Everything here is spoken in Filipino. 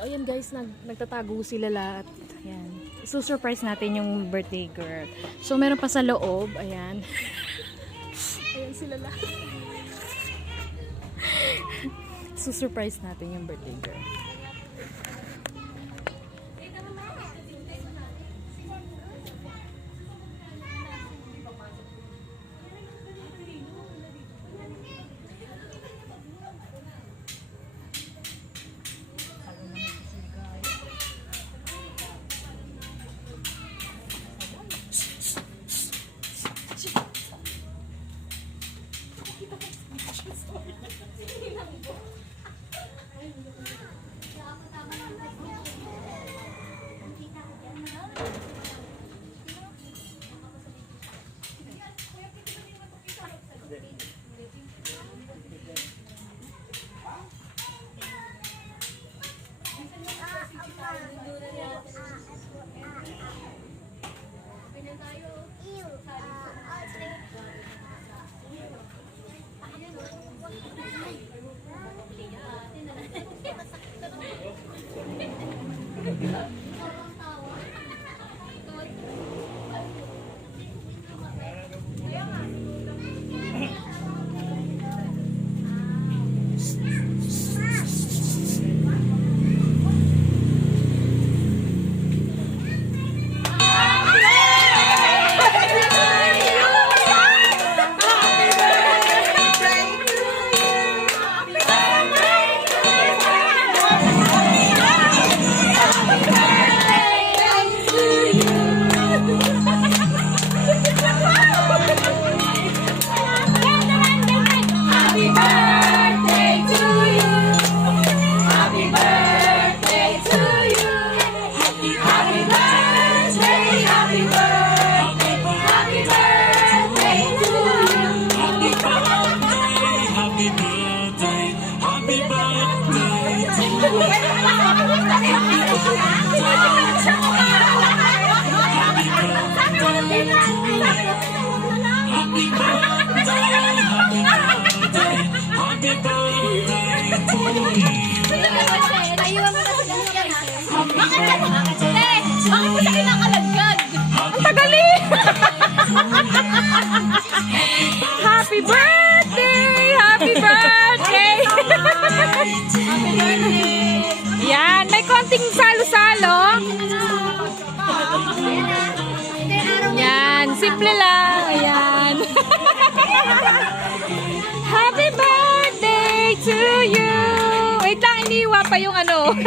So, ayan guys, nagtatago sila lahat. Ayan. So-surprise natin yung birthday girl. So, meron pa sa loob. Ayan. Ayan sila lahat. So-surprise natin yung birthday girl. Happy birthday! Happy birthday! Yan, may konting salo-salo. Yan, simple lang. Yan. Happy birthday to you! Wait lang, iniwa pa yung ano.